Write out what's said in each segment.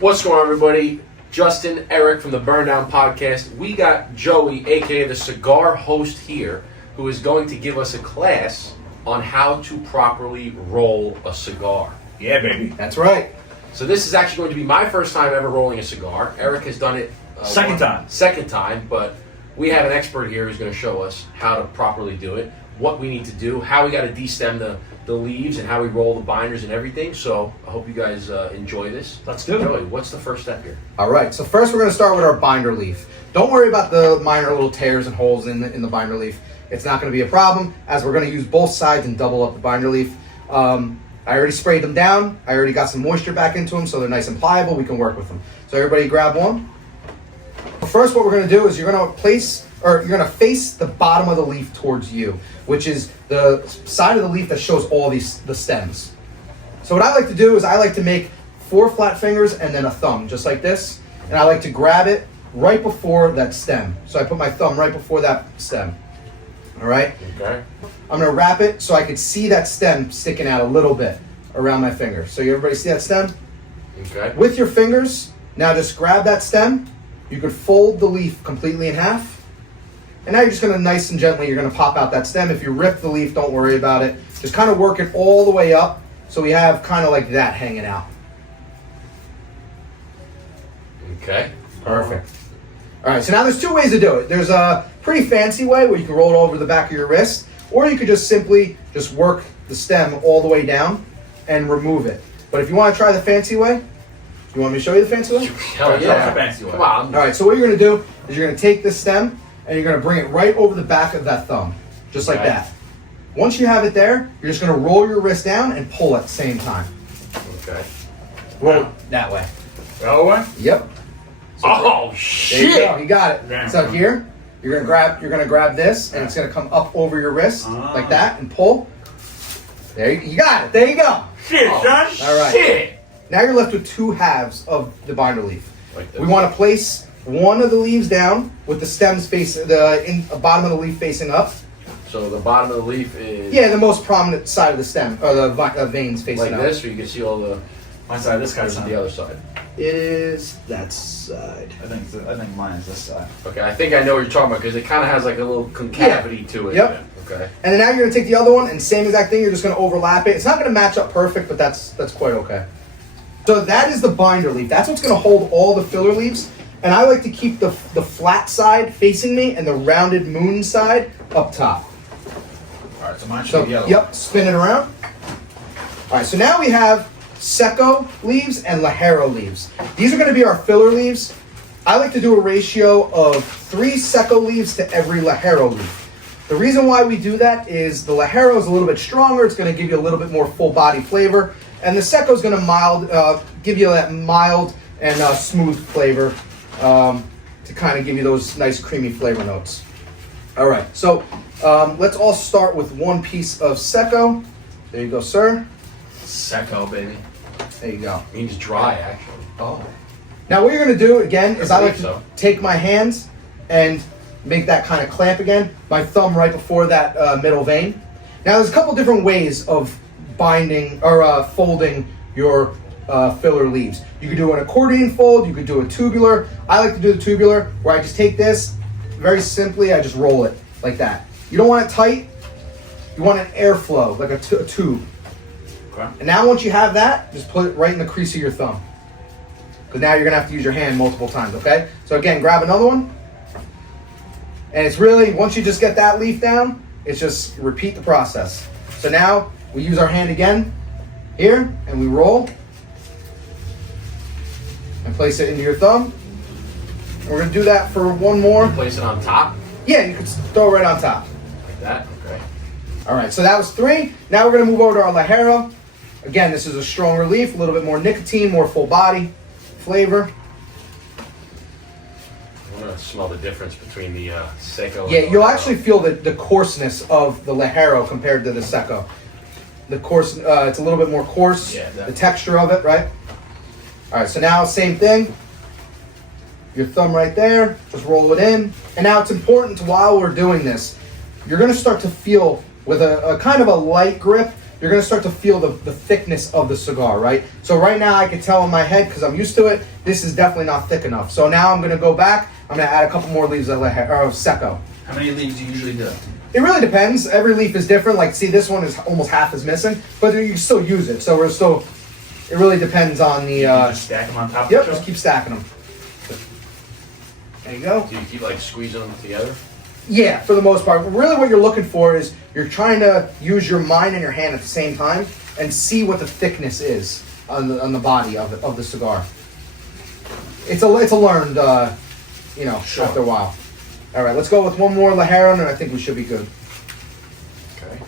What's going on, everybody? Justin, Eric from the Burn Down Podcast. We got Joey, aka the cigar host here, who is going to give us a class on how to properly roll a cigar. Yeah, baby. That's right. So this is actually going to be my first time ever rolling a cigar. Eric has done it Second time, but we have an expert here who's going to show us how to properly do it, what we need to do, how we got to destem the leaves, and how we roll the binders and everything. So I hope you guys enjoy this. Let's do it. Joey, what's the first step here? All right. So first, we're going to start with our binder leaf. Don't worry about the minor little tears and holes in the binder leaf. It's not going to be a problem, as we're going to use both sides and double up the binder leaf. I already sprayed them down. I already got some moisture back into them, so they're nice and pliable. We can work with them. So everybody grab one. First, what we're going to do is you're going to face the bottom of the leaf towards you, which is the side of the leaf that shows all the stems. So what I like to do is I like to make 4 flat fingers and then a thumb, just like this. And I like to grab it right before that stem. So I put my thumb right before that stem. All right? Okay. I'm going to wrap it so I can see that stem sticking out a little bit around my finger. So everybody see that stem? Okay. With your fingers, now just grab that stem. You could fold the leaf completely in half. And now you're just going to nice and gently, you're going to pop out that stem. If you rip the leaf, don't worry about it. Just kind of work it all the way up so we have kind of like that hanging out. Okay. Perfect. All right, so now there's 2 ways to do it. There's a pretty fancy way where you can roll it over the back of your wrist, or you could just simply just work the stem all the way down and remove it. But if you want to try the fancy way, you want me to show you the fancy way? Hell That's yeah. the fancy way. Come on. All right, so what you're going to do is you're going to take this stem and you're going to bring it right over the back of that thumb, just like Okay. that. Once you have it there, you're just going to roll your wrist down and pull at the same time. Okay. Roll it that way. That way? Yep. Oh, There shit. you go. You got it. Damn. So here, you're gonna grab this, and it's gonna come up over your wrist like that, and pull. There you got it. There you go. Shit, Oh, son. All right. Shit. Now you're left with 2 halves of the binder leaf. Like this. We want to place one of the leaves down with the stems facing the bottom of the leaf facing up. So the bottom of the leaf is Yeah, the most prominent side of the stem, or the veins facing like up. this, so you can see all the My side, this guy's on on the other side. It is that side. I think mine is this side. Okay, I think I know what you're talking about because it kind of has like a little concavity to it. Yep. Okay. And then now you're gonna take the other one and same exact thing. You're just gonna overlap it. It's not gonna match up perfect, but that's quite okay. So that is the binder leaf. That's what's gonna hold all the filler leaves. And I like to keep the flat side facing me and the rounded moon side up top. All right, so mine should So be yellow. yep, spin it around. All right, so now we have Seco leaves and Ligero leaves. These are gonna be our filler leaves. I like to do a ratio of 3 Seco leaves to every Ligero leaf. The reason why we do that is the Ligero is a little bit stronger. It's going to give you a little bit more full body flavor, and the Seco is going to give you that mild and smooth flavor to kind of give you those nice creamy flavor notes. All right, so let's all start with 1 piece of Seco. There you go, sir. Seco, baby. There you go. Means dry, actually. Oh. Now what you're going to do again is I like to so. take my hands and make that kind of clamp again. My thumb right before that middle vein. Now there's a couple different ways of binding or folding your filler leaves. You could do an accordion fold, you could do a tubular. I like to do the tubular where I just take this, very simply, I just roll it like that. You don't want it tight, you want an airflow, like a tube. Okay. And now once you have that, just put it right in the crease of your thumb. Because now you're going to have to use your hand multiple times, okay? So again, grab another one. And it's really, once you just get that leaf down, it's just repeat the process. So now we use our hand again here, and we roll. And place it into your thumb. And we're going to do that for 1 more. Place it on top, Yeah, you can throw it right on top. like that. Okay. All right, so that was 3. Now we're going to move over to our Ligero. Again, this is a stronger leaf, a little bit more nicotine, more full body flavor. I'm gonna smell the difference between the Seco. Yeah, and you'll the actually feel the coarseness of the Ligero compared to the Seco. The coarse, it's a little bit more coarse. Yeah, the texture of it, right? All right, so now same thing. Your thumb right there, just roll it in. And now it's important while we're doing this, you're gonna start to feel with a kind of a light grip, you're going to start to feel the thickness of the cigar, right? So right now I can tell in my head, because I'm used to it, this is definitely not thick enough. So now I'm going to go back. I'm going to add a couple more leaves of Seco. How many leaves do you usually do? It really depends. Every leaf is different. Like, see, this one is almost half is missing, but you can still use it. So we're still, it really depends on the... Just stack them on top of Yep, each other? just keep stacking them. There you go. Do you keep like squeezing them together? Yeah, for the most part. Really what you're looking for is you're trying to use your mind and your hand at the same time and see what the thickness is on the body of the cigar. It's a learned, Sure. after a while. All right, let's go with one more Ligero, and I think we should be good. Okay.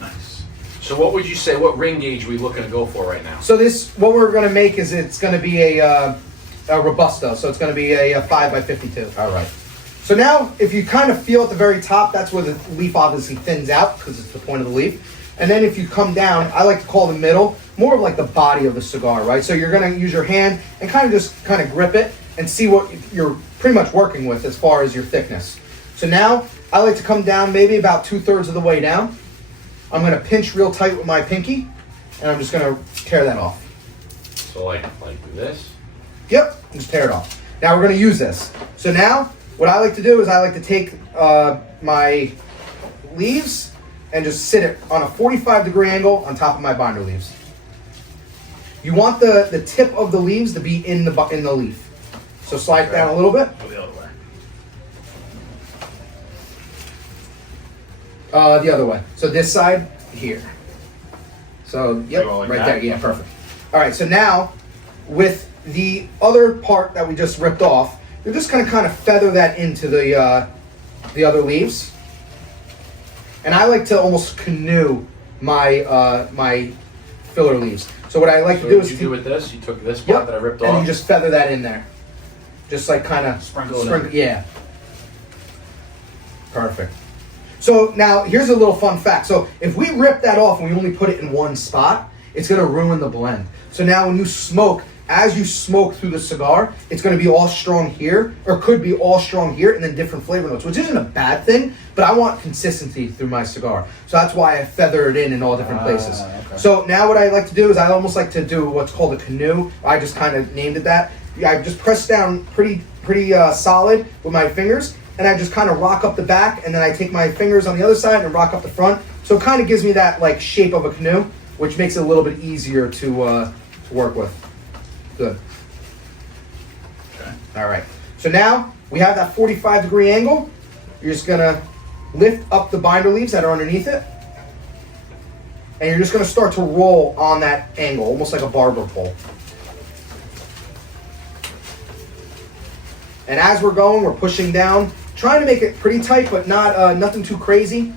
Nice. So what would you say? What ring gauge are we looking to go for right now? So what we're going to make is it's going to be a Robusto. So it's going to be a 5x52. All right. So now, if you kind of feel at the very top, that's where the leaf obviously thins out because it's the point of the leaf. And then if you come down, I like to call the middle more of like the body of the cigar, right? So you're going to use your hand and kind of grip it and see what you're pretty much working with as far as your thickness. So now, I like to come down maybe about 2/3 of the way down. I'm going to pinch real tight with my pinky, and I'm just going to tear that off. So like this. Yep, just tear it off. Now we're going to use this. So now, what I like to do is I like to take my leaves and just sit it on a 45-degree angle on top of my binder leaves. You want the tip of the leaves to be in the leaf. So slide it down a little bit. Go the other way. The other way. So this side here. So yep, Go like right that? there. Yeah, perfect. All right. So now with the other part that we just ripped off, you're just gonna kind of feather that into the other leaves. And I like to almost canoe my filler leaves. So what I like to do What is did you do with this? You took this part that I ripped off. and you just feather that in there, just like kind of Sprinkle it in. Yeah. Perfect. So now here's a little fun fact. So if we rip that off and we only put it in one spot, it's gonna ruin the blend. So now when you smoke, as you smoke through the cigar, it's going to be all strong here, or could be all strong here, and then different flavor notes, which isn't a bad thing, but I want consistency through my cigar. So that's why I feather it in all different places. Okay. So now what I like to do is I almost like to do what's called a canoe. I just kind of named it that. I just press down pretty solid with my fingers, and I just kind of rock up the back, and then I take my fingers on the other side and rock up the front. So it kind of gives me that like shape of a canoe, which makes it a little bit easier to work with. Good. Okay. All right. So now we have that 45-degree angle. You're just going to lift up the binder leaves that are underneath it. And you're just going to start to roll on that angle, almost like a barber pole. And as we're going, we're pushing down, trying to make it pretty tight, but not nothing too crazy.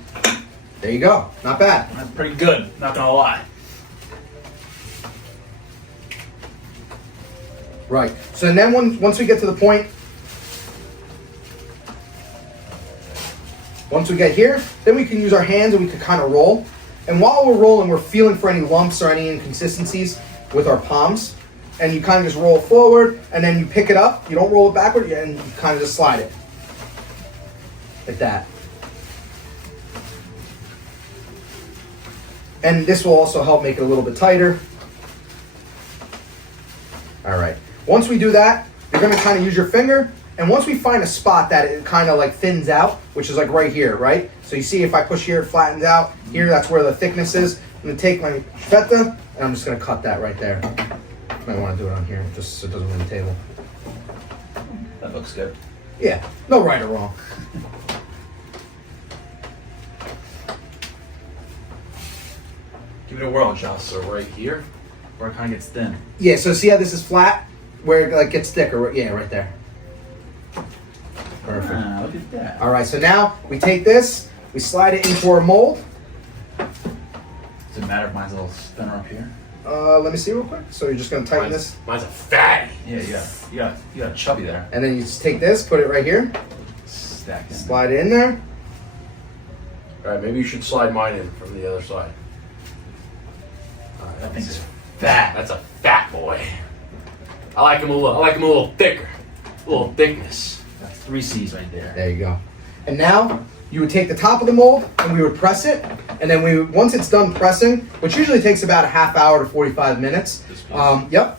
There you go. Not bad. That's pretty good, not gonna lie. Right. So then once we get to the point, once we get here, then we can use our hands and we can kind of roll. And while we're rolling, we're feeling for any lumps or any inconsistencies with our palms. And you kind of just roll forward, and then you pick it up. You don't roll it backward, and you kind of just slide it. Like that. And this will also help make it a little bit tighter. All right. Once we do that, you're going to kind of use your finger, and once we find a spot that it kind of like thins out, which is like right here, right? So you see if I push here, it flattens out. Here, that's where the thickness is. I'm going to take my feta, and I'm just going to cut that right there. Might want to do it on here, just so it doesn't ruin the table. That looks good. Yeah, no right or wrong. Give it a whirl, Josh. So right here. Where it kind of gets thin. Yeah, so see how this is flat? Where it like gets thicker? Yeah, right there. Perfect. Ah, look at that. All right, so now we take this, we slide it into our mold. Does it matter if mine's a little thinner up here? Let me see real quick. So you're just gonna tighten this, Mine's a fatty. Yeah, you got chubby there. and then you just take this, put it right here, Stack it. slide it in there. All right, maybe you should slide mine in from the other side. All right, That thing's that's fat. a fat boy. I like him a little thicker, a little thickness. That's 3 C's right there. There you go. And now you would take the top of the mold and we would press it, and then once it's done pressing, which usually takes about a half hour to 45 minutes. Yep.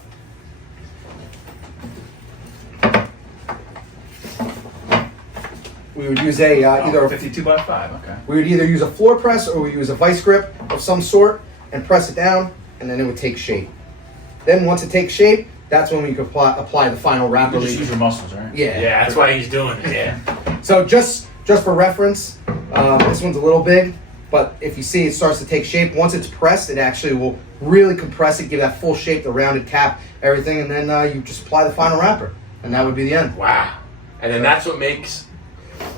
We would use either 52 by 5. Okay. we would either use a floor press or we use a vice grip of some sort and press it down, and then it would take shape. Then once it takes shape, that's when we could apply the final wrapper. You just use your muscles, right? Yeah. Yeah, that's why he's doing it. Yeah. So just for reference, this one's a little big, but if you see it starts to take shape, once it's pressed, it actually will really compress it, give that full shape, the rounded cap, everything, and then you just apply the final wrapper, and that would be the end. Wow. And then that's what makes.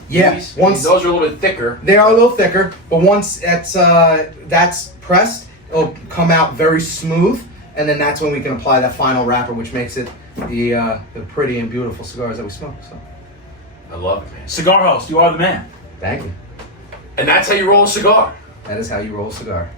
Yeah. These, Once those are a little bit thicker. they are a little thicker, but once that's pressed, it'll come out very smooth, and then that's when we can apply that final wrapper, which makes it the pretty and beautiful cigars that we smoke. So, I love it, man. Cigar host, you are the man. thank you. And that's how you roll a cigar. That is how you roll a cigar.